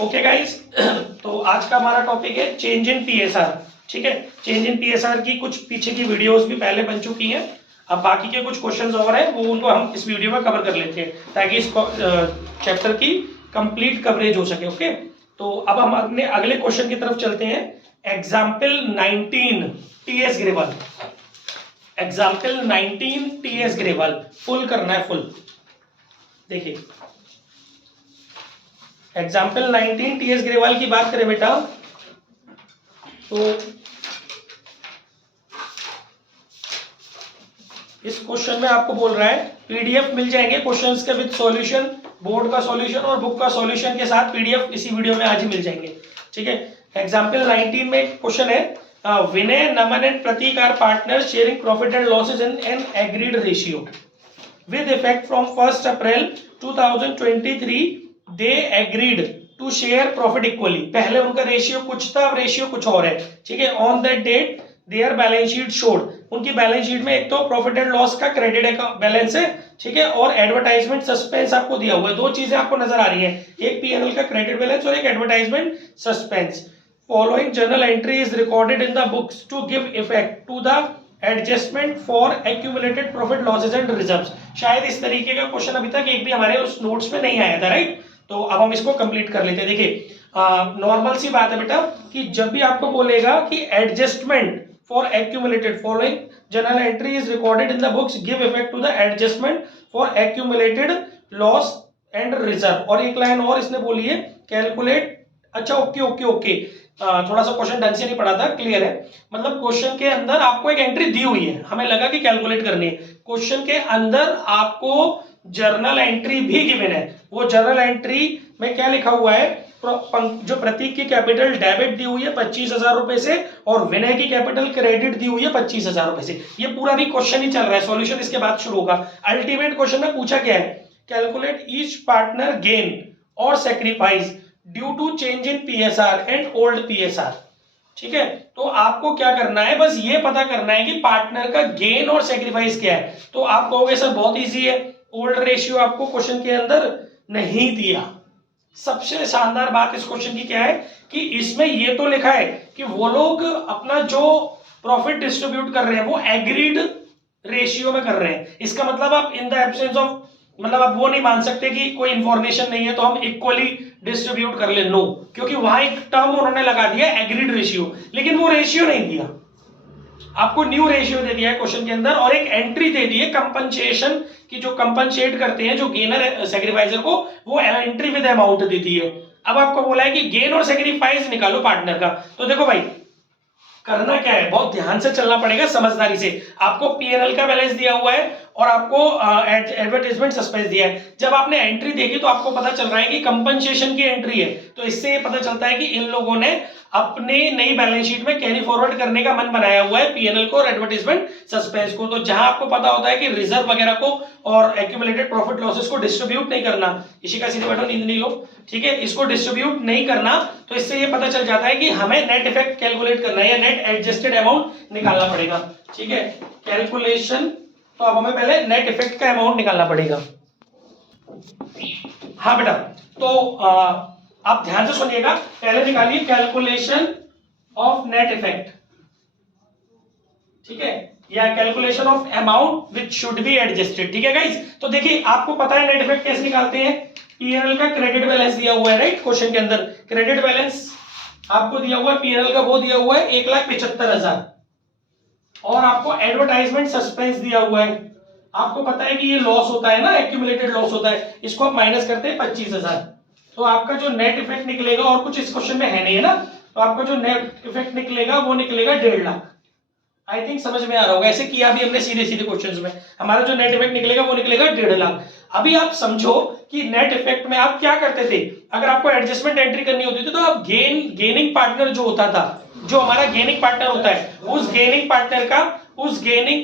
Okay guys, तो आज का हमारा टॉपिक है चेंज इन पीएसआर। ठीक है, चेंज इन पीएसआर की कुछ पीछे की वीडियोस भी पहले बन चुकी हैं। अब बाकी के कुछ क्वेश्चंस और हैं, वो उनको हम इस वीडियो में कवर कर लेते हैं ताकि इस चैप्टर की कंप्लीट कवरेज हो सके। ओके, तो अब हम अपने अगले क्वेश्चन की तरफ चलते हैं। Example 19 TS Grewal. Example 19 TS Grewal full करना है, फुल। देखिए एग्जाम्पल 19 टीएस ग्रेवाल की बात करें बेटा, तो इस क्वेश्चन में आपको बोल रहा है पीडीएफ मिल जाएंगे क्वेश्चंस के विद सॉल्यूशन, बोर्ड का सॉल्यूशन और बुक का सॉल्यूशन के साथ पीडीएफ इसी वीडियो में आज ही मिल जाएंगे। ठीक है, एग्जाम्पल 19 में क्वेश्चन है Vinay, Naman and Prateek are partner sharing profit and losses in an agreed ratio with effect from 1st April 2023 they agreed to share profit equally। पहले उनका रेशियो कुछ था, अब रेशियो कुछ और है। ठीक है, on that date their balance sheet showed, उनकी बैलेंस शीट में एक तो प्रॉफिट एंड लॉस का क्रेडिट बैलेंस है, ठीक है, और एडवर्टाइजमेंट सस्पेंस आपको दिया हुआ है। दो चीजें आपको नजर आ रही है, एक पीएनएल का क्रेडिट बैलेंस और एक advertisement suspense. Following journal entry is recorded in the books to give effect to the adjustment for accumulated profit losses and reserves. शायद इस तरीके का क्वेश्चन अभी तक एक भी हमारे उस नोट्स में नहीं आया था, राइट। तो अब हम इसको कंप्लीट कर लेते हैं। देखिए नॉर्मल सी बात है बेटा कि जब भी आपको बोलेगा कि adjustment for accumulated, following journal entry is recorded in the books give effect to the adjustment for accumulated loss and reserve, और एक लाइन और इसने बोली है कैलकुलेट। अच्छा, ओके ओके ओके, थोड़ा सा क्वेश्चन ढंग से नहीं पढ़ा था, क्लियर है। मतलब क्वेश्चन के अंदर आपको एक एंट्री दी हुई है, हमें लगा कि कैलकुलेट करनी है। क्वेश्चन के अंदर आपको जर्नल एंट्री भी गिवन है। वो जर्नल एंट्री में क्या लिखा हुआ है, जो प्रतीक की कैपिटल डेबिट दी हुई है 25,000 रुपए से और विनय की कैपिटल क्रेडिट दी हुई है 25,000 रुपए से। ये पूरा भी क्वेश्चन ही चल रहा है, सॉल्यूशन इसके बाद शुरू होगा। अल्टीमेट क्वेश्चन में पूछा क्या है, कैलकुलेट ईच पार्टनर गेन और sacrifice due to change in PSR and old PSR. ठीक है, तो आपको क्या करना है, बस ये पता करना है कि पार्टनर का गेन और सेक्रीफाइस क्या है। तो आप कहोगे सर बहुत इजी है, ओल्ड रेशियो आपको क्वेश्चन के अंदर नहीं दिया। सबसे शानदार बात इस क्वेश्चन की क्या है कि इसमें ये तो लिखा है कि वो लोग अपना जो प्रॉफिट डिस्ट्रीब्यूट कर रहे हैं वो एग्रीड रेशियो में कर रहे हैं। इसका मतलब आप इन द एब्सेंस ऑफ, मतलब आप वो नहीं मान सकते कि कोई इंफॉर्मेशन नहीं है तो हम इक्वली डिस्ट्रीब्यूट कर ले, नो, क्योंकि वहां एक टर्म उन्होंने लगा दिया एग्रीड रेशियो, लेकिन वो रेशियो नहीं दिया, आपको न्यू रेशियो दे दिया है क्वेश्चन के अंदर, और एक एंट्री दे दी है कंपनसेशन की, जो कंपनसेट करते हैं जो गेनर सेक्रीफाइसर को, वो एंट्री विद अमाउंट देती है। अब आपको बोला है कि गेन और सेक्रीफाइस निकालो पार्टनर का। तो देखो भाई करना क्या है, बहुत ध्यान से चलना पड़ेगा, समझदारी से। आपको पीएनएल का बैलेंस दिया हुआ है और आपको एडवर्टाइजमेंट सस्पेंस दिया है। जब आपने एंट्री देखी तो आपको पता चल रहा है कि कंपनसेशन की एंट्री है, तो इससे ये पता चलता है कि इन लोगों ने अपने नई बैलेंस शीट में कैरी फॉरवर्ड करने का मन बनाया हुआ है पीएनएल को और एडवर्टाइजमेंट सस्पेंस को। तो जहां आपको पता होता है कि रिजर्व वगैरह को और एक्यूमुलेटेड प्रॉफिट लॉसेस को डिस्ट्रीब्यूट नहीं करना, इसी का सीधे बैठो, नींद नहीं लो, ठीक है, इसको डिस्ट्रीब्यूट नहीं करना, तो इससे ये पता चल जाता है कि हमें नेट इफेक्ट कैलकुलेट करना है या नेट एडजस्टेड अमाउंट निकालना पड़ेगा। ठीक है, कैलकुलेशन, तो अब हमें पहले नेट इफेक्ट का अमाउंट निकालना पड़ेगा। हाँ बेटा, तो आप ध्यान से सुनिएगा, पहले निकालिए कैलकुलेशन ऑफ नेट इफेक्ट, ठीक है, या calculation of amount which should be adjusted. ठीक है गाइस, तो देखिए आपको पता है नेट इफेक्ट कैसे निकालते हैं। पीएनएल का क्रेडिट बैलेंस दिया हुआ है, राइट, क्वेश्चन के अंदर क्रेडिट बैलेंस आपको दिया हुआ है, पीएनएल का वो दिया हुआ है 1,75,000, और आपको एडवर्टाइजमेंट सस्पेंस दिया हुआ है। आपको पता है कि ये लॉस होता है ना, एक्यूमुलेटेड लॉस होता है, इसको आप माइनस करते हैं 25,000, तो आपका जो नेट इफेक्ट निकलेगा, और कुछ इस क्वेश्चन में है नहीं है ना, तो आपका जो नेट इफेक्ट निकलेगा वो निकलेगा 1.5 लाख। आई थिंक समझ में आ रहा होगा, ऐसे किया भी हमने सीधे सीधे क्वेश्चंस में, हमारा जो नेट इफेक्ट निकलेगा वो निकलेगा 1.5 लाख। अभी आप समझो कि नेट इफेक्ट में आप क्या करते थे, अगर आपको एडजस्टमेंट एंट्री करनी होती थी तो आप गेनिंग पार्टनर जो होता था, जो हमारा गेनिंग पार्टनर होता है, उस गेनिंग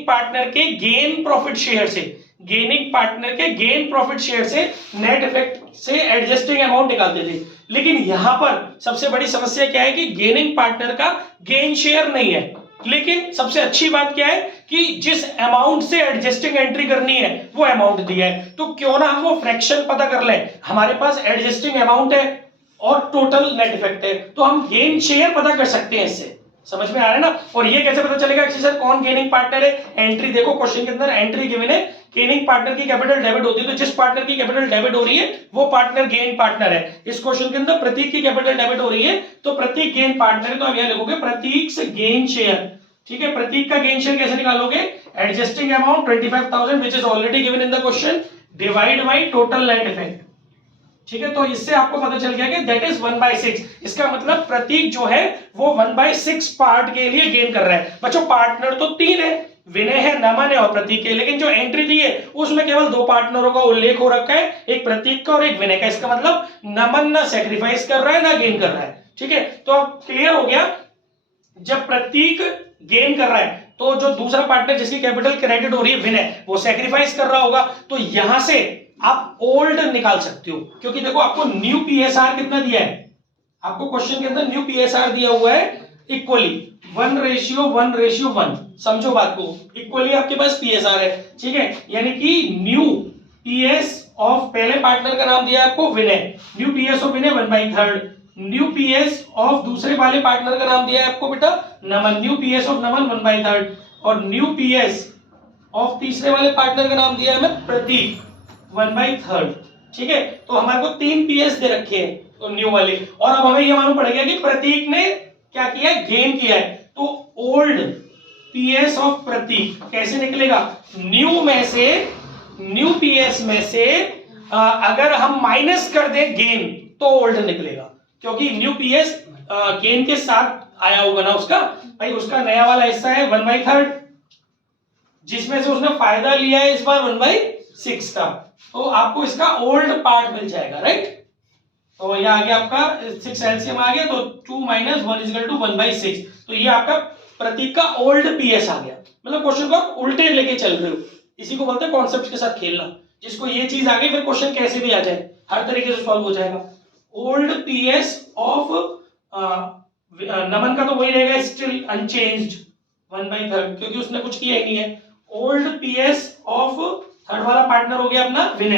पार्टनर के गेन प्रॉफिट शेयर से, गेनिंग पार्टनर के गेन प्रॉफिट शेयर से नेट इफेक्ट से एडजस्टिंग अमाउंट निकालते थे। लेकिन यहां पर सबसे बड़ी समस्या क्या है कि गेनिंग पार्टनर का गेन शेयर नहीं है। लेकिन सबसे अच्छी बात क्या है कि जिस अमाउंट से एडजस्टिंग एंट्री करनी है वो अमाउंट दिया है, तो क्यों ना हम वो फ्रैक्शन पता कर लें। हमारे पास एडजस्टिंग अमाउंट है और टोटल नेट इफेक्ट है, तो हम गेन शेयर पता कर सकते हैं इससे। समझ में आ रहा है ना। और ये कैसे पता चलेगा कि सर कौन गेनिंग पार्टनर है। एंट्री देखो क्वेश्चन के अंदर एंट्री गिवन है, गेनिंग पार्टनर की कैपिटल डेबिट होती है, तो जिस पार्टनर की कैपिटल डेबिट हो रही है वो पार्टनर गेन पार्टनर है। इस क्वेश्चन के अंदर प्रतीक की कैपिटल डेबिट हो रही है तो प्रतीक गेन पार्टनर है, तो आप यहां लिखोगे प्रतीक से गेन शेयर। ठीक है, प्रतीक का गेन शेयर कैसे निकालोगे, adjusting amount 25,000 which is already given in the question divide by total net effect. ठीक है, तो इससे आपको पता चल गया कि दैट इज 1/6। इसका मतलब प्रतीक जो है वो 1/6 पार्ट के लिए गेन कर रहा है। बच्चों पार्टनर तो 3 है, विनय है, नमन है और प्रतीक है, लेकिन जो एंट्री दी है उसमें केवल 2 पार्टनरों का उल्लेख हो रखा है, एक प्रतीक का और एक विनय का। इसका मतलब नमन ना सैक्रिफाइस कर रहा है ना गेन कर रहा है। ठीक है, तो अब क्लियर हो गया, जब प्रतीक गेन कर रहा है तो जो दूसरा पार्टनर जिसकी कैपिटल क्रेडिट हो रही है विनय, वो सैक्रिफाइस कर रहा होगा। तो यहां से आप ओल्ड निकाल सकते हो, क्योंकि देखो आपको न्यू पीएसआर कितना दिया है, आपको क्वेश्चन के अंदर न्यू पीएसआर दिया हुआ है इक्वली 1:1:1। समझो बात को, इक्वली आपके पास पीएसआर है। ठीक है, यानी कि न्यू पीएस ऑफ पहले पार्टनर का नाम दिया है आपको Vinay, new PS of Vinay 1/3। New PS of दूसरे वाले पार्टनर का नाम दिया है आपको बेटा Naman, new PS of Naman 1/3। और न्यू पीएस ऑफ तीसरे वाले पार्टनर का नाम दिया है हमें प्रतीक 1/3। ठीक है, तो हमारे को 3 पीएस दे रखे हैं तो न्यू वाले, और अब हमें ये मालूम पड़ेगा कि प्रतीक ने क्या किया है, गेन किया है। तो ओल्ड पीएस ऑफ प्रतीक कैसे निकलेगा, न्यू में से, न्यू पीएस में से अगर हम माइनस कर दें गेन तो ओल्ड निकलेगा, क्योंकि न्यू पीएस गेन के साथ आया होगा ना उसका, भाई उसका नया वाला हिस्सा है 1/3, जिसमें से उसने फायदा लिया है इस बार 1/6 का, तो आपको इसका ओल्ड पार्ट मिल जाएगा। राइट, तो ये आ गया आपका 6 एलसीएम आ गया, तो 2 - 1 = 1/6। तो ये आपका प्रतीक का ओल्ड पीएस आ गया। मतलब क्वेश्चन को आप उल्टे लेके चल रहे हो, इसी को बोलते हैं कॉन्सेप्ट के साथ खेलना। जिसको ये चीज आ गई फिर क्वेश्चन कैसे भी आ जाए हर तरीके से सॉल्व हो जाएगा। ओल्ड पीएस ऑफ नमन का तो वही रहेगा स्टिल अनचेंज्ड 1/3, क्योंकि उसने कुछ किया ही नहीं है। ओल्ड पीएस ऑफ थर्ड वाला पार्टनर हो गया अपना विनय,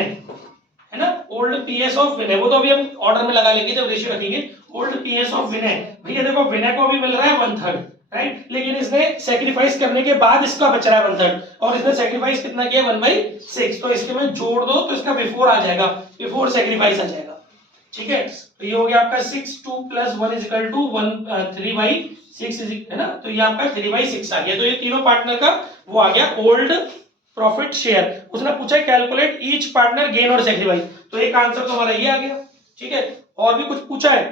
है ना, ओल्ड पीएस ऑफ विनय, वो तो अभी हम ऑर्डर में लगा लेंगे जब रेशियो रखेंगे। ओल्ड पीएस ऑफ विनय, भैया देखो विनय को अभी मिल रहा है 1/3, राइट, लेकिन इसने सेक्रीफाइस करने के बाद इसका बच रहा है 1/3, और इसने सेक्रीफाइस कितना किया 1/6, तो इसके में जोड़ दो तो इसका बिफोर आ जाएगा, बिफोर सेक्रीफाइस आ जाएगा। ठीक है, तो ये हो गया आपका 6 2 + 1 = 1 3/6 है ना, तो ये आपका 3/6 आ गया। तो ये तीनों पार्टनर का वो आ गया ओल्ड प्रॉफिट शेयर। उसने पूछा कैलकुलेट ईच पार्टनर गेन और सैक्रिफाइस, तो एक आंसर तो हमारा ये आ गया। ठीक है, और भी कुछ पूछा है,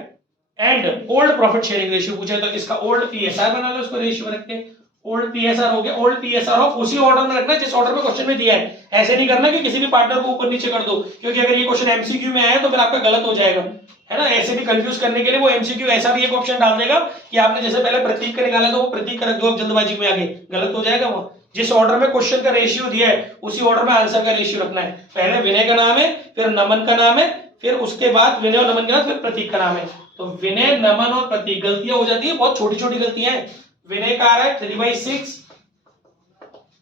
and old profit sharing ratio पूछा है, तो इसका ओल्ड पीएसआर बना लो, उसको रेशियो रख के ओल्ड पीएसआर हो गया। ओल्ड पीएसआर ऑफ उसी ऑर्डर में रखना जिस ऑर्डर में क्वेश्चन में दिया है, ऐसे नहीं करना कि किसी भी पार्टनर को ऊपर नीचे कर दो, क्योंकि अगर ये क्वेश्चन एमसीक्यू में आया तो फिर आपका गलत हो जाएगा, है ना। ऐसे भी कंफ्यूज करने के लिए वो एमसीक्यू ऐसा भी एक ऑप्शन डाल देगा कि आपने जैसे पहले प्रतीक का निकाला तो वो प्रतीक का रख दो, अब जल्दबाजी में आगे गलत हो जाएगा। वो जिस ऑर्डर में क्वेश्चन का रेशियो दिया है उसी ऑर्डर में आंसर का रेशियो रखना है। पहले विनय का नाम है, फिर नमन का नाम है, फिर उसके बाद विनय और नमन के बाद फिर प्रतीक का नाम है। तो विनय, नमन और प्रतीक, गलतियां हो जाती है, बहुत छोटी छोटी गलतियां हैं। विनय का आ रहा है 3/6,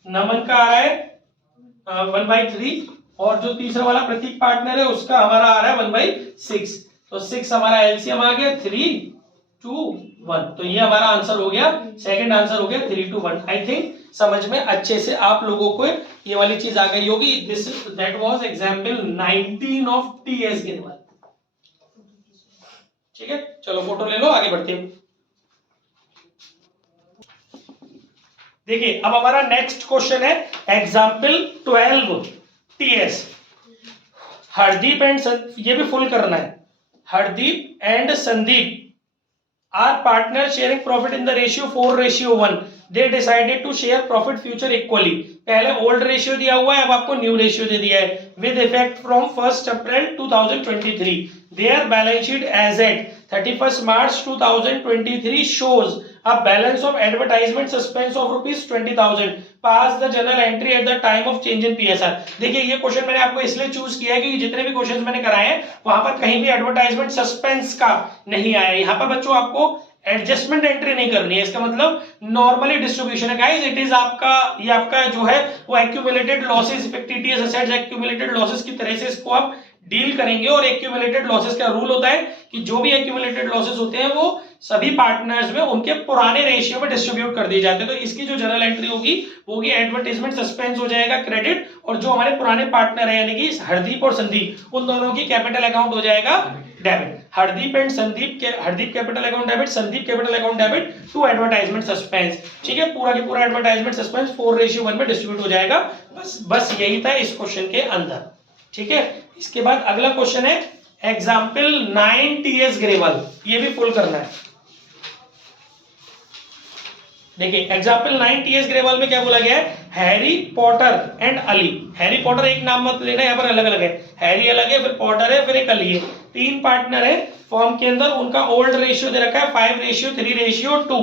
नमन का आ रहा है 1/3, और जो तीसरा वाला प्रतीक पार्टनर है उसका हमारा आ रहा है 1/6। तो 6 हमारा एलसीएम आ गया 3 2 1, तो ये हमारा आंसर हो गया, सेकंड आंसर हो गया 3 to 1। आई थिंक समझ में अच्छे से आप लोगों को ये वाली चीज आ गई होगी। This that was example 19 of TS given. ठीक है, चलो फोटो ले लो, आगे बढ़ते हैं। देखिए अब हमारा नेक्स्ट क्वेश्चन है एग्जाम्पल 12 टीएस। हरदीप एंड, ये भी फुल करना है, Hardeep and Sandeep are partner sharing profit in the ratio 4:1। They decided to share profit future equally. पहले ओल्ड रेशियो दिया हुआ है, अब आपको न्यू रेशियो दे दिया है। With effect from 1 April 2023 their balance sheet as at 31 March 2023 shows a balance of advertisement suspense of ₹20,000 pass the journal entry at the time of change in PSR। देखिए ये क्वेश्चन मैंने आपको इसलिए choose किया है कि जितने भी क्वेश्चंस मैंने कराए हैं वहां पर कहीं भी एडवर्टाइजमेंट सस्पेंस का नहीं आया। यहाँ पर बच्चों आपको एडजस्टमेंट एंट्री नहीं करनी है, इसका मतलब नॉर्मली डिस्ट्रीब्यूशन है गाइस। इट इज आपका, ये आपका जो है वो accumulated losses, effective assets accumulated losses की तरह से इसको आप डील करेंगे। और एक्यूमुलेटेड लॉसेस का रूल होता है कि जो भी एक्यूमुलेटेड लॉसेस होते हैं वो सभी पार्टनर्स में उनके पुराने रेशियो में डिस्ट्रीब्यूट कर दिए जाते हैं। तो इसकी जो जनरल एंट्री होगी वो होगी एडवर्टाइजमेंट सस्पेंस हो जाएगा क्रेडिट, और जो हमारे पुराने पार्टनर है यानी कि हरदीप और संदीप, उन दोनों की कैपिटल अकाउंट हो जाएगा डेबिट। हरदीप एंड संदीप के, Hardeep capital account debit, Sandeep capital account debit to advertisement suspense. ठीक है, पूरा के पूरा एडवर्टाइजमेंट सस्पेंस 4:1 में डिस्ट्रीब्यूट हो जाएगा। बस यही था इस क्वेश्चन के अंदर। ठीक है, इसके बाद अगला क्वेश्चन है एग्जाम्पल 9 टीएस ग्रेवल, ये भी फुल करना है। देखिए एग्जाम्पल 9 टीएस ग्रेवल में क्या बोला गया है, Harry Potter and Ali. Harry Potter एक नाम मत लेना, यहाँ पर अलग अलग है, हैरी अलग है, फिर पॉटर है, फिर एक अली है। 3 पार्टनर है फॉर्म के अंदर, उनका ओल्ड रेशियो दे रखा है 5:3:2।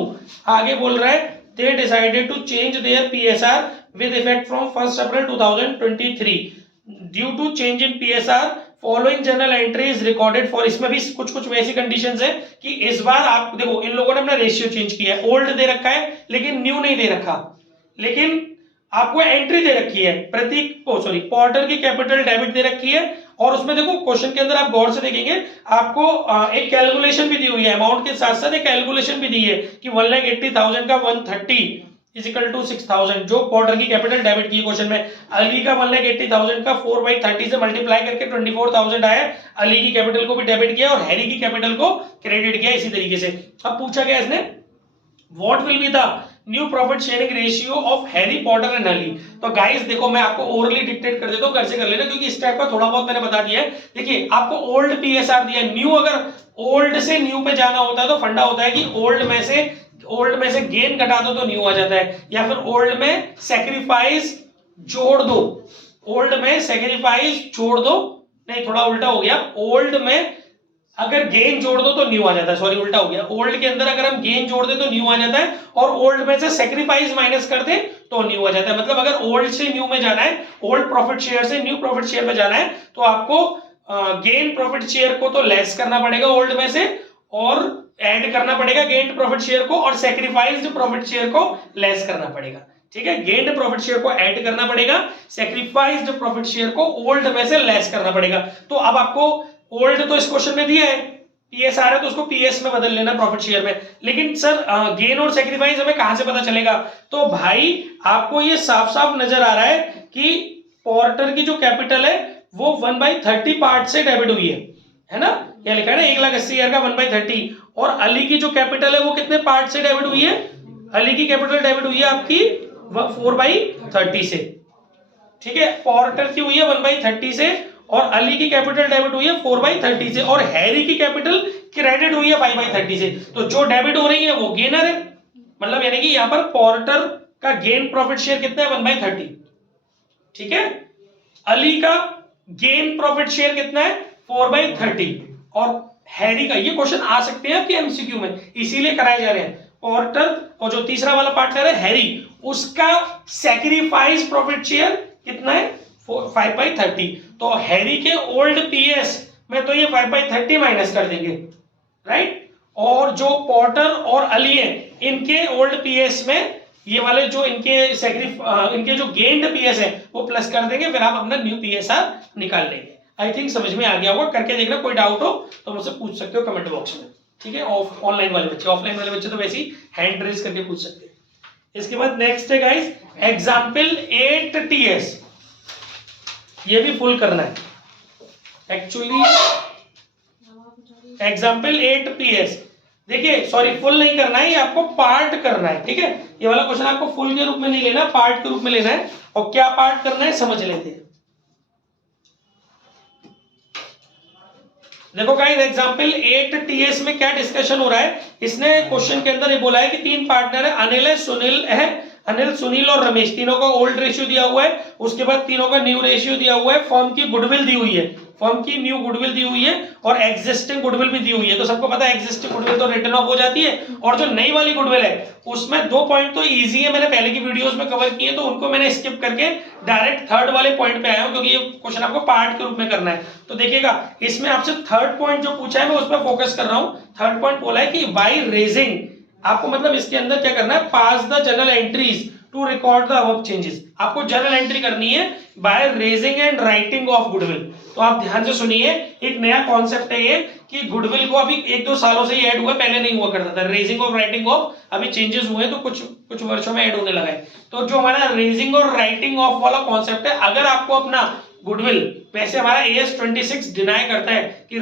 आगे बोल रहा है they decided to change their PSR with effect from 1 April 2023 due to change in PSR following general entry is recorded for. इसमें भी कुछ वैसी कंडीशंस है कि इस बार आप देखो इन लोगों ने अपना रेशियो चेंज किया है, ओल्ड दे रखा है लेकिन न्यू नहीं दे रखा, लेकिन आपको एंट्री दे रखी है प्रतीक पॉर्टर की कैपिटल डेबिट दे रखी है। और उसमें देखो क्वेश्चन के अंदर आप गौर से देखेंगे आपको एक कैलकुलेशन भी दी हुई है, अमाउंट के साथ साथ एक कैलकुलेशन भी दी है कि 1,80,000 का 130 इज इक्वल टू 6,000, जो पॉर्टर की कैपिटल डेबिट की क्वेश्चन में। अली का 1,80,000 का 4/30 से मल्टीप्लाई करके 24,000 आया, अली की कैपिटल को भी डेबिट किया और हैरी की कैपिटल को क्रेडिट किया इसी तरीके से। अब पूछा गया इसने what will be the new profit sharing ratio of Harry Potter and Ali. तो गाइस देखो मैं आपको ओरली डिक्टेट कर देता हूं, घर से कर लेना क्योंकि इस टाइप का थोड़ा बहुत मैंने बता दिया है। देखिए आपको ओल्ड पीएसआर दिया है, न्यू अगर ओल्ड से न्यू पे जाना होता है तो फंडा होता है कि ओल्ड में से गेन घटा दो तो न्यू आ जाता है, या फिर ओल्ड में सैक्रिफाइस जोड़ दो, ओल्ड में सैक्रिफाइस जोड़ दो, नहीं थोड़ा उल्टा हो गया, ओल्ड में अगर गेन जोड़ दो तो न्यू आ जाता है, सॉरी उल्टा हो गया, ओल्ड के अंदर अगर हम गेन जोड़ दे तो न्यू आ जाता है, और ओल्ड में से सैक्रिफाइस माइनस कर दे तो न्यू आ जाता है। मतलब अगर ओल्ड से न्यू में जाना है, ओल्ड प्रॉफिट शेयर से न्यू प्रॉफिट शेयर में जाना है तो आपको गेन प्रॉफिट शेयर को तो लेस करना पड़ेगा ओल्ड में से, और ऐड करना पड़ेगा गेन प्रॉफिट शेयर को, और सैक्रिफाइस्ड प्रॉफिट शेयर को लेस करना पड़ेगा। ठीक है, गेन्ड प्रॉफिट शेयर को ऐड करना पड़ेगा, सैक्रिफाइस्ड प्रॉफिट शेयर को ओल्ड में से लेस करना पड़ेगा। तो अब आपको ओल्ड तो इस क्वेश्चन में दिया है, पीएसआर है तो उसको पीएस में बदल लेना प्रॉफिट शेयर में, लेकिन सर गेन और सैक्रिफाइस हमें कहां से पता चलेगा। तो भाई आपको ये साफ साफ नजर आ रहा है कि पॉर्टर की जो कैपिटल है वो 1/30 पार्ट से डेबिट हुई है ना, क्या लिखा है ना 1,80,000 का 1/30, और अली की जो कैपिटल है वो कितने पार्ट से डेबिट हुई है, अली की कैपिटल डेबिट हुई है आपकी 4/30 से। ठीक है, पॉर्टर की हुई है 1/30 से, और अली की कैपिटल डेबिट हुई है 4/30 से, और हैरी की कैपिटल क्रेडिट हुई है 5/30 से। तो जो डेबिट हो रही है वो गेनर है, मतलब यानी कि यहां पर पॉर्टर का गेन प्रॉफिट शेयर कितना है 1/30। ठीक है, अली का गेन प्रॉफिट शेयर कितना है 4/30, और हैरी का, ये क्वेश्चन आ सकते हैं आपके एमसीक्यू में इसीलिए कराए जा रहे हैं। पॉर्टर और जो तीसरा वाला पार्टनर है हैरी, उसका सैक्रिफाइस प्रॉफिट शेयर कितना है 5/30। तो हैरी के ओल्ड पीएस में तो ये 5/30 माइनस कर देंगे, राइट, और जो पॉर्टर और अली है इनके ओल्ड पीएस में ये वाले जो इनके जो गेन्ड पीएस है वो प्लस कर देंगे, फिर आप अपना न्यू पीएसआर निकाल लेंगे। आई थिंक समझ में आ गया होगा, करके देखना, कोई डाउट हो तो मुझसे पूछ सकते हो कमेंट बॉक्स में। ठीक है, ऑनलाइन वाले बच्चे, ऑफलाइन वाले बच्चे तो वैसे ही हैंड रेज करके पूछ सकते हैं। इसके बाद नेक्स्ट है गाइस एग्जांपल 8TS, ये भी फुल करना है एक्चुअली, एग्जांपल 8PS। देखिए सॉरी फुल नहीं करना है, ये आपको पार्ट करना है। ठीक है, ये वाला क्वेश्चन आपको फुल के रूप में नहीं लेना, पार्ट के रूप में लेना है। और क्या पार्ट करना है समझ लेते हैं। देखो गाइस एग्जांपल 8TS में क्या डिस्कशन हो रहा है, इसने क्वेश्चन के अंदर ये बोला है कि 3 पार्टनर है, अनिल सुनील और रमेश, तीनों का ओल्ड रेशियो दिया हुआ है, उसके बाद तीनों का न्यू रेशियो दिया हुआ है, फर्म की गुडविल दी हुई है, फर्म की न्यू गुडविल दी हुई है और एग्जिस्टिंग गुडविल भी दी हुई है। तो सबको पता है एग्जिस्टिंग गुडविल तो रिटर्न ऑफ हो जाती है, और जो नई वाली गुडविल है उसमें 2 पॉइंट तो इजी है, मैंने पहले की वीडियोस में कवर किए, तो उनको मैंने स्किप करके डायरेक्ट थर्ड वाले पॉइंट पे आया हूं, क्योंकि ये क्वेश्चन आपको पार्ट के रूप में करना है। तो देखिएगा इसमें आपसे थर्ड पॉइंट जो पूछा है मैं उस पर फोकस कर रहा हूं। थर्ड पॉइंट बोला है कि बाय रेजिंग, आपको मतलब इसके अंदर क्या करना है, pass the journal entries to record the above changes. आपको जर्नल एंट्री करनी है by raising and writing off goodwill. तो आप ध्यान से सुनिए, एक नया कॉन्सेप्ट है ये कि गुडविल को अभी 1-2 सालों से ही ऐड हुआ, पहले नहीं हुआ करता था। रेजिंग और राइटिंग ऑफ अभी चेंजेस हुए तो कुछ वर्षों में ऐड होने लगा है। तो जो हमारा रेजिंग और राइटिंग ऑफ वाला कॉन्सेप्ट है, अगर आपको अपना गुडविल, वैसे हमारा AS 26 डिनाई करता है कि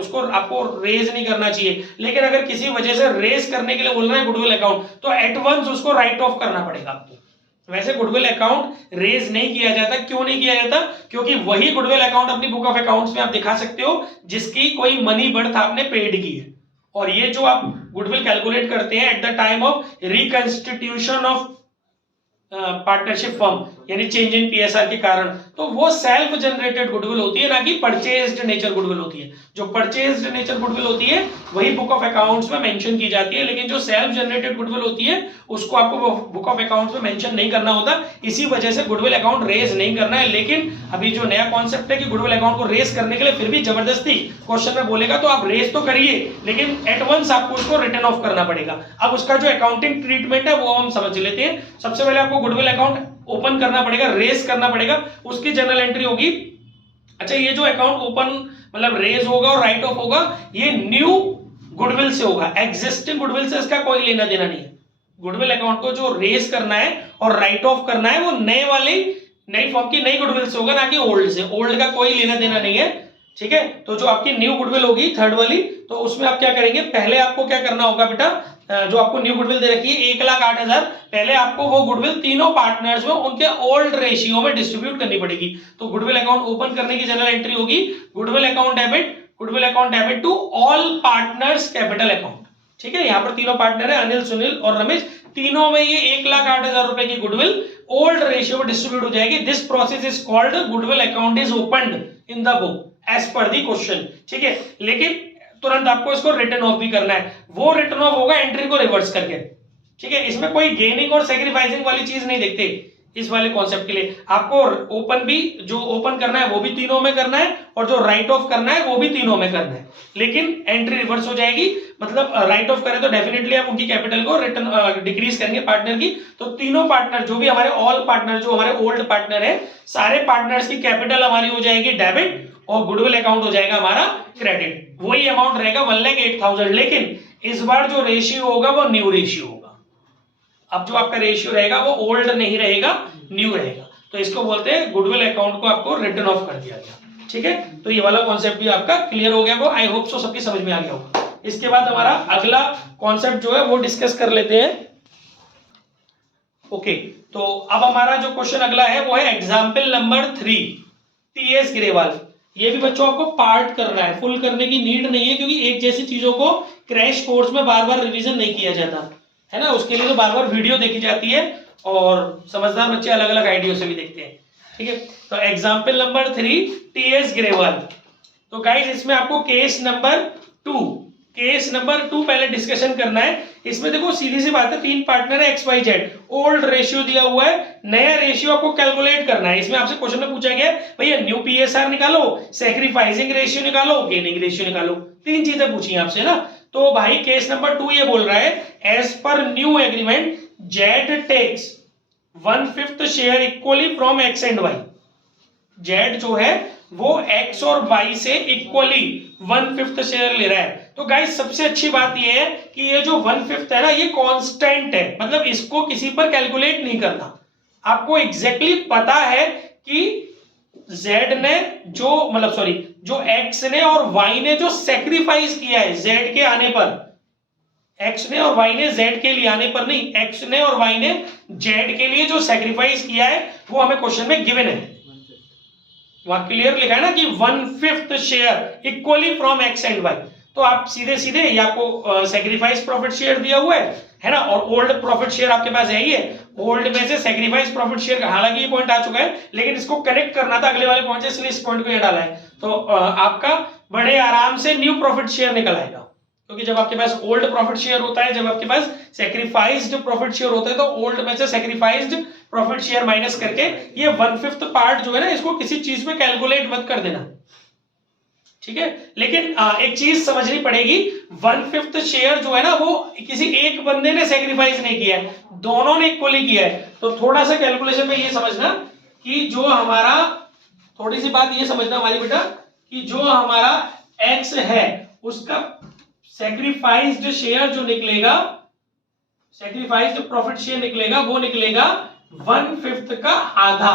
उसको आपको रेज नहीं करना चाहिए, लेकिन अगर किसी वजह से रेज करने के लिए बोल रहे हैं गुडविल अकाउंट, तो एट वंस उसको राइट ऑफ करना पड़ेगा आपको। वैसे गुडविल अकाउंट रेज नहीं किया जाता। क्यों नहीं किया जाता? क्योंकि वही गुडविल अकाउंट अपनी बुक ऑफ अकाउंट्स में आप दिखा सकते हो जिसकी कोई मनी बर्थ आपने पेड की है। और ये जो आप गुडविल कैलकुलेट करते हैं at the time of reconstitution of partnership firm, यानी चेंज इन PSR के कारण, तो वो सेल्फ जनरेटेड गुडविल होती है, ना कि परचेज्ड नेचर गुडविल होती है। जो परचेज्ड नेचर गुडविल होती है वही बुक ऑफ अकाउंट्स में मेंशन की जाती है, लेकिन जो सेल्फ जनरेटेड गुडविल होती है उसको आपको बुक ऑफ अकाउंट्स में मेंशन नहीं करना होता। इसी वजह से गुडविल अकाउंट रेज नहीं करना है। लेकिन अभी जो नया कॉन्सेप्ट है कि गुडविल अकाउंट को रेज करने के लिए फिर भी जबरदस्ती क्वेश्चन में बोलेगा तो आप रेज तो करिए, लेकिन एट वंस आपको उसको रिटर्न ऑफ करना पड़ेगा। अब उसका जो अकाउंटिंग ट्रीटमेंट है वो हम समझ लेते हैं। सबसे पहले आपको गुडविल अकाउंट ओपन करना पड़ेगा, रेज करना पड़ेगा, उसकी जर्नल एंट्री होगी। अच्छा, ये जो अकाउंट ओपन मतलब रेज होगा और राइट ऑफ होगा, ये न्यू गुडविल से होगा, एग्जिस्टिंग गुडविल से इसका कोई लेना देना नहीं है। गुडविल अकाउंट को जो रेज करना है और राइट ऑफ करना है वो नई फॉर्म की नई गुडविल से होगा, ना कि ओल्ड से। ओल्ड का कोई लेना देना नहीं है, ठीक है। तो जो आपकी न्यू गुडविल होगी थर्ड वाली, तो उसमें आप क्या करेंगे, पहले आपको क्या करना होगा बेटा, जो आपको न्यू गुडविल दे रखी है 1,08,000, पहले आपको वो गुडविल तीनों पार्टनर्स में उनके ओल्ड रेशियो में डिस्ट्रीब्यूट करनी पड़ेगी। तो गुडविल अकाउंट ओपन करने की जनरल एंट्री होगी goodwill account debit to all partners capital account, ठीक है। यहाँ पर तीनों पार्टनर है, अनिल, सुनील और रमेश, तीनों में ये 1,08,000 रुपए की गुडविल ओल्ड रेशियो में डिस्ट्रीब्यूट हो जाएगी। This process is called goodwill account is opened in the book as per the question, ठीक है। लेकिन तुरंत आपको इसको रिटर्न ऑफ भी करना है। वो रिटर्न ऑफ होगा एंट्री को रिवर्स करके, ठीक है। इसमें कोई गेनिंग और सैक्रिफाइसिंग वाली चीज नहीं देखते इस वाले कॉन्सेप्ट के लिए। आपको ओपन भी, जो ओपन करना है वो भी तीनों में करना है, और जो राइट ऑफ करना है वो भी तीनों में करना है, लेकिन एंट्री रिवर्स हो जाएगी। मतलब राइट ऑफ करें तो डेफिनेटली आप उनकी कैपिटल को रिटर्न डिक्रीज करेंगे पार्टनर की। तो तीनों पार्टनर, जो भी हमारे ऑल पार्टनर, जो हमारे ओल्ड पार्टनर है, सारे पार्टनर्स की कैपिटल हमारी हो जाएगी डेबिट और गुडविल अकाउंट हो जाएगा हमारा क्रेडिट। वही अमाउंट रहेगा 1,08,000, लेकिन इस बार जो रेशियो होगा वो न्यू रेशियो होगा। अब जो आपका रेशियो रहेगा वो ओल्ड नहीं रहेगा, न्यू रहेगा। तो इसको बोलते हैं गुडविल अकाउंट को आपको रिटर्न ऑफ कर दिया गया, ठीक है। तो ये वाला कॉन्सेप्ट भी आपका क्लियर हो गया होगा, आई होप सो सबकी समझ में आ गया होगा। इसके बाद हमारा अगला कॉन्सेप्ट जो है वो डिस्कस कर लेते हैं। ओके, तो अब हमारा जो क्वेश्चन अगला है वो है एग्जाम्पल नंबर 3, TS ग्रेवाल। ये भी बच्चों आपको पार्ट करना है, फुल करने की नीड नहीं है, क्योंकि एक जैसी चीजों को क्रैश कोर्स में बार बार रिवीजन नहीं किया जाता है ना। उसके लिए तो बार बार वीडियो देखी जाती है, और समझदार बच्चे अलग अलग आइडियो से भी देखते हैं, ठीक है। तो एग्जाम्पल नंबर 3, TS ग्रेवाल। तो गाइस इसमें आपको केस नंबर 2 पहले डिस्कशन करना है। इसमें देखो सीधी सी बात है, 3 पार्टनर है XYZ, ओल्ड रेशियो दिया हुआ है, नया रेशियो आपको कैलकुलेट करना है। इसमें आपसे क्वेश्चन में पूछा गया है भैया न्यू PSR निकालो, सैक्रिफाइसिंग रेशियो निकालो, गेनिंग रेशियो निकालो, 3 चीजें पूछी हैं आपसे ना। तो भाई केस नंबर 2 ये बोल रहा है, as per new agreement Z takes 1/5 share equally from X and Y। Z जो है वो X और Y से इक्वली 1/5 शेयर ले रहा है। तो गाइस सबसे अच्छी बात ये है कि ये जो 1/5 है ना, ये कांस्टेंट है, मतलब इसको किसी पर कैलकुलेट नहीं करना। आपको एग्जैक्टली पता है कि Z ने जो X ने और Y ने जो सेक्रीफाइस किया है Z के आने पर, X ने और Y ने Z के लिए आने पर नहीं, X ने और Y ने Z के लिए जो सेक्रीफाइस किया है वो हमें क्वेश्चन में गिवन है। वहां क्लियर लिखा है ना कि 1/5 share equally from X and Y। तो आप सीधे सीधे ये आपको सेक्रीफाइस प्रॉफिट शेयर दिया हुआ है ना, और ओल्ड प्रॉफिट शेयर आपके पास है ही है। ओल्ड में से सेक्रीफाइस प्रॉफिट शेयर, हालांकि ये पॉइंट आ चुका है, लेकिन इसको कनेक्ट करना था अगले वाले पॉइंट से, इसलिए इस पॉइंट को ये डाला है। तो आपका बड़े आराम से न्यू प्रॉफिट शेयर निकल आएगा, क्योंकि जब आपके पास ओल्ड प्रॉफिट शेयर होता है, जब आपके पास सैक्रिफाइस्ड प्रॉफिट शेयर होता है, तो ओल्ड में से सैक्रिफाइस्ड प्रॉफिट शेयर माइनस करके ये 1/5 पार्ट जो है ना, इसको किसी चीज में कैलकुलेट मत कर देना, ठीक है। लेकिन एक चीज समझनी पड़ेगी, 1/5 शेयर जो है ना वो किसी एक बंदे ने सैक्रिफाइस नहीं किया है, दोनों ने इक्वली किया है। तो थोड़ा सा कैलकुलेशन में ये समझना कि जो हमारा, थोड़ी सी बात ये समझना हमारी बेटा, कि जो हमारा एक्स है उसका सैक्रिफाइस्ड शेयर जो निकलेगा, सैक्रिफाइस्ड प्रॉफिट शेयर निकलेगा, वो निकलेगा 1/5 का आधा,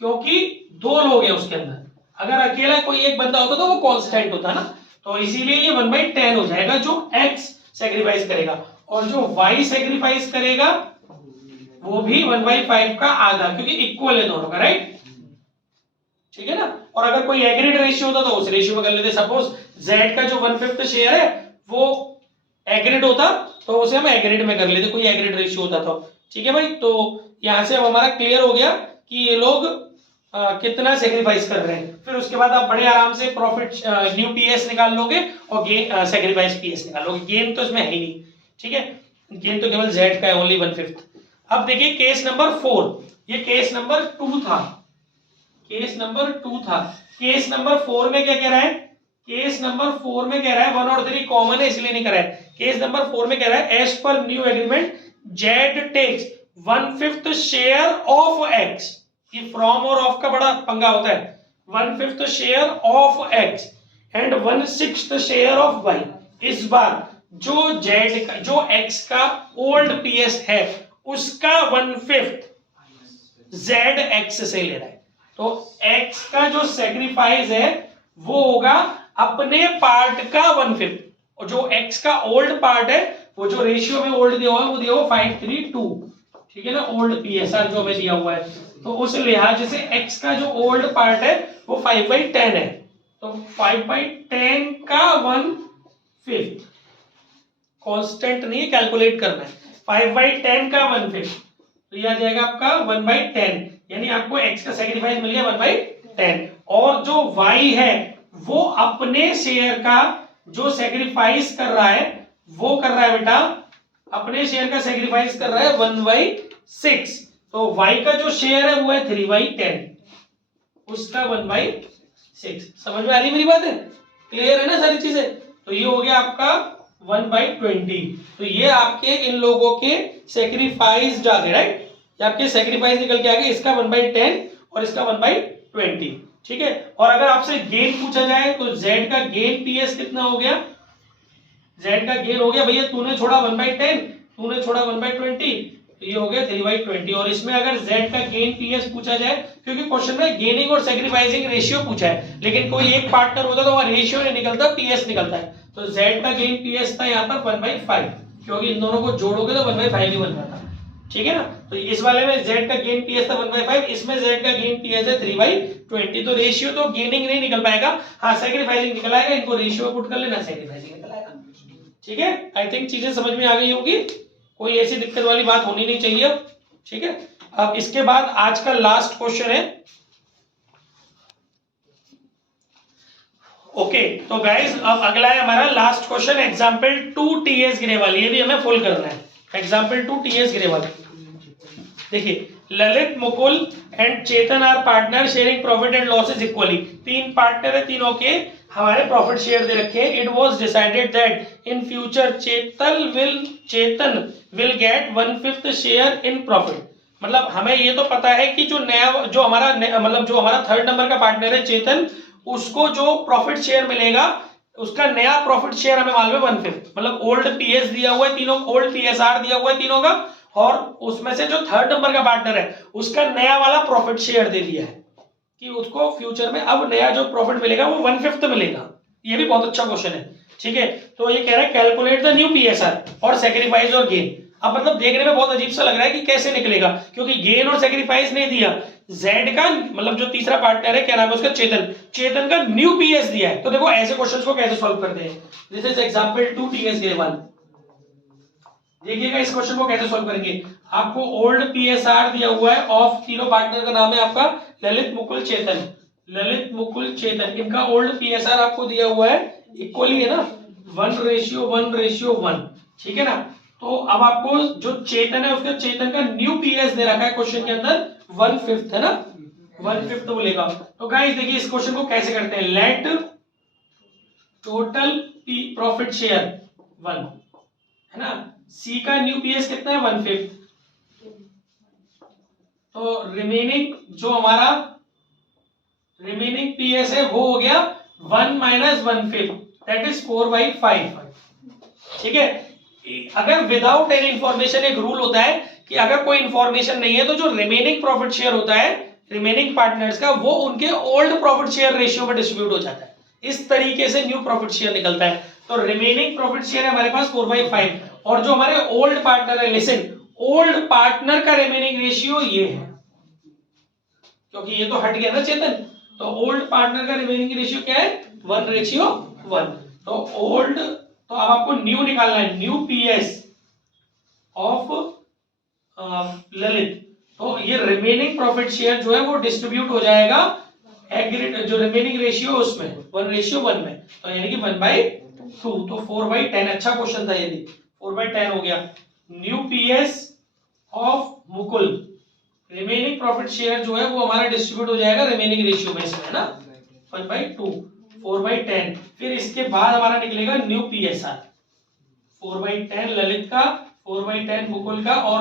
क्योंकि दो लोग हैं उसके अंदर। अगर अकेला कोई एक बंदा होता तो वो कांस्टेंट होता ना, तो इसीलिए ये 1/10 हो जाएगा जो x सैक्रिफाइस करेगा, और जो y सैक्रिफाइस करेगा वो भी 1/5 का आधा, क्योंकि इक्वल है दोनों का, राइट, ठीक है ना। और अगर कोई एग्रीड रेशियो होता तो उस रेशियो में कर लेते। सपोज z का जो 1/5 शेयर है वो एग्रीड होता तो उसे हम एग्रीड में कर लेते, कोई एग्रीड रेशियो होता तो, ठीक है भाई। तो यहां से अब हमारा क्लियर हो गया कि ये लोग कितना सेक्रीफाइस कर रहे हैं। फिर उसके बाद आप बड़े आराम से प्रॉफिट न्यू पीएस निकाल लोगे और गेन सेक्रीफाइस पीएस निकालोगे। गेन तो इसमें है ही नहीं, ठीक है, गेन तो केवल z का है, ओनली 1/5। अब देखिए केस नंबर 4, ये केस नंबर 2 था, केस नंबर 2 था। केस नंबर 4 में क्या कह रहा है, केस नंबर 4 में कह रहा है 1 और 3 कॉमन है इसलिए नहीं कर रहा है। केस नंबर 4 में कह रहा है as per new agreement Z takes 1/5 share of X, ये फ्रॉम और ऑफ का बड़ा पंगा होता है, 1/5 share of X and 1/6 share of Y. इस बार जो जेड का, जो एक्स का ओल्ड पीएस है उसका 1/5 जेड एक्स से ले रहा है, तो एक्स का जो सेक्रीफाइस है वो होगा अपने पार्ट का 1/5, और जो एक्स का ओल्ड पार्ट है वो जो रेशियो में ओल्ड दिया हुआ है वो दिया हुआ 5:3:2, ठीक है ना, ओल्ड पीएसआर जो हमें दिया हुआ है। तो उस लिहाज से एक्स का जो ओल्ड पार्ट है वो 5/10 है, तो 5/10 का 1/5 कांस्टेंट नहीं है, कैलकुलेट करना है। 5/10 का 1/5 तो यह आ जाएगा आपका 1/10, यानी आपको x का सैक्रिफाइस मिल गया 1/10। और जो y है वो अपने शेयर का जो सैक्रिफाइस कर रहा है वो कर रहा है बेटा, अपने शेयर का सैक्रिफाइस कर रहा है 1/6, तो y का जो शेयर है वो है 3/10, उसका 1/6। समझ में आ रही मेरी बात है, क्लियर है ना सारी चीजें। तो ये हो गया आपका 1/20, तो ये आपके इन लोगों के सैक्रिफाइस आ गए, राइट, ये आपके सैक्रिफाइस निकल के आ गए, इसका 1/10 और इसका 1/20, ठीक है। और अगर आपसे गेन पूछा जाए तो z का गेन पीएस कितना हो गया, z का गेन हो गया भैया, तूने छोड़ा 1/10, तूने छोड़ा 1/20, ये हो गया 3/20। और इसमें अगर z का गेन पीएस पूछा जाए, क्योंकि क्वेश्चन में गेनिंग और सैक्रिफाइसिंग रेशियो पूछा है, लेकिन कोई एक पार्टनर होता तो वहां रेशियो नहीं निकलता, पीएस निकलता है। तो z का गेन पीएस था यहाँ पर 1/5, क्योंकि इन दोनों को जोड़ोगे तो 1/5 ही बन जाता, ठीक है ना। तो इस वाले में z का गेन पीएस था 1/5, इसमें z का गेन पीएस है 3/20, तो रेशियो तो गेनिंग नहीं निकल पाएगा, हाँ सैक्रिफाइसिंग निकल आएगा, इनको रेशियो पुट कर लेना, सैक्रिफाइसिंग निकल आएगा, ठीक है। आई थिंक चीजें समझ में आ गई होगी, कोई ऐसी दिक्कत वाली बात होनी नहीं चाहिए अब, ठीक है। अब इसके बाद आज का लास्ट क्वेश्चन है, ओके। तो गाइस अब अगला है हमारा last question, example 2 TS Grewal, ये भी हमें फुल करना है। एग्जांपल 2 टीएस ग्रेवाल, देखिए Lalit Mukul and Chetan are partner sharing profit and losses equally, तीन पार्टनर है, तीनों के हमारे प्रॉफिट शेयर दे रखे हैं। It was decided that in future Chetan will get 1/5 share in profit. मतलब हमें ये तो पता है कि जो नया, जो हमारा मतलब जो हमारा थर्ड नंबर का पार्टनर है चेतन, उसको जो प्रॉफिट शेयर मिलेगा उसका नया प्रॉफिट शेयर हमें मालूम है 1/5, मतलब ओल्ड पीएस दिया हुआ है तीनों, ओल्ड पीएसआर दिया हुआ है तीनों का, और उसमें से जो थर्ड नंबर का पार्टनर है उसका नया वाला प्रॉफिट शेयर दे दिया है कि उसको फ्यूचर में अब नया जो प्रॉफिट मिलेगा वो 1/5 मिलेगा। ये भी बहुत अच्छा क्वेश्चन है, ठीक है। तो ये कह रहा है कैलकुलेट द न्यू पीएसआर और सैक्रिफाइस और गेन। अब मतलब देखने में बहुत अजीब सा लग रहा है कि कैसे निकलेगा, क्योंकि गेन और सैक्रिफाइस नहीं दिया, जेड का मतलब जो तीसरा पार्टनर है क्या नाम है उसका, चेतन का न्यू पीएस दिया है। तो देखो ऐसे क्वेश्चंस को कैसे सॉल्व करते हैं, this is example 2 TS Grewal. देखिएगा इस क्वेश्चन को कैसे सॉल्व करेंगे। आपको ओल्ड पीएसआर दिया हुआ है ऑफ, तीनों पार्टनर का नाम है आपका ललित मुकुल चेतन, ललित, मुकुल, चेतन, इनका ओल्ड पीएसआर आपको दिया हुआ है इक्वली है ना, 1:1:1, ठीक है ना। तो अब आपको जो चेतन है उसका चेतन का न्यू पीएस दे रखा है क्वेश्चन के अंदर 1/5 है ना, 1/5 बोलेगा। तो गाइस देखिए इस क्वेश्चन को कैसे करते हैं, लेट टोटल प्रॉफिट शेयर 1 है ना, सी का न्यू पीएस कितना है 1/5, तो रिमेनिंग जो हमारा रिमेनिंग पीएस है वो हो गया 1 - 1/5 दैट इज 4/5, ठीक है। अगर विदाउट एनी इंफॉर्मेशन एक रूल होता है कि अगर कोई इंफॉर्मेशन नहीं है तो जो रिमेनिंग प्रॉफिट शेयर होता है रिमेनिंग पार्टनर्स का वो उनके ओल्ड प्रॉफिट शेयर रेशियो में डिस्ट्रीब्यूट हो जाता है, इस तरीके से न्यू प्रॉफिट शेयर निकलता है। तो रिमेनिंग प्रॉफिट शेयर है हमारे पास 4/5 और जो हमारे ओल्ड पार्टनर है, लिसन, ओल्ड पार्टनर का रिमेनिंग रेशियो ये है, क्योंकि ये तो हट गया ना चेतन, तो ओल्ड पार्टनर का रिमेनिंग रेशियो क्या है 1:1। तो ओल्ड, तो अब आपको न्यू निकालना है, न्यू पीएस ऑफ ललित, तो ये रिमेनिंग प्रॉफिट शेयर जो है वो डिस्ट्रीब्यूट हो जाएगा एग्रीगेट जो रिमेनिंग रेशियो उसमें 1:1 में, तो यानी कि 1/2, तो 4/10। अच्छा क्वेश्चन था ये भी, 4/10 हो गया। New PS of Mukul, remaining profit share जो है वो हमारा डिस्ट्रीब्यूट हो जाएगा रिमेनिंग रेशियो में इसमें है ना, 1/2, 4/10। फिर इसके बाद हमारा निकलेगा न्यू पीएसआर 4/10 ललित का, 4/10 मुकुल का और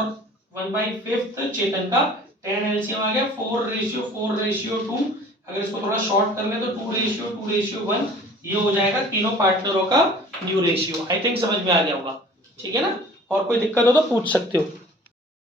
1/5 चेतन का। 10 एलसीएम आ गया 4:4:2। अगर इसको थोड़ा शॉर्ट कर ले तो 2:2:1 ये हो जाएगा तीनों पार्टनरों का न्यू रेशियो। आई थिंक समझ में आ गया होगा, ठीक है ना। और कोई दिक्कत हो तो पूछ सकते हो।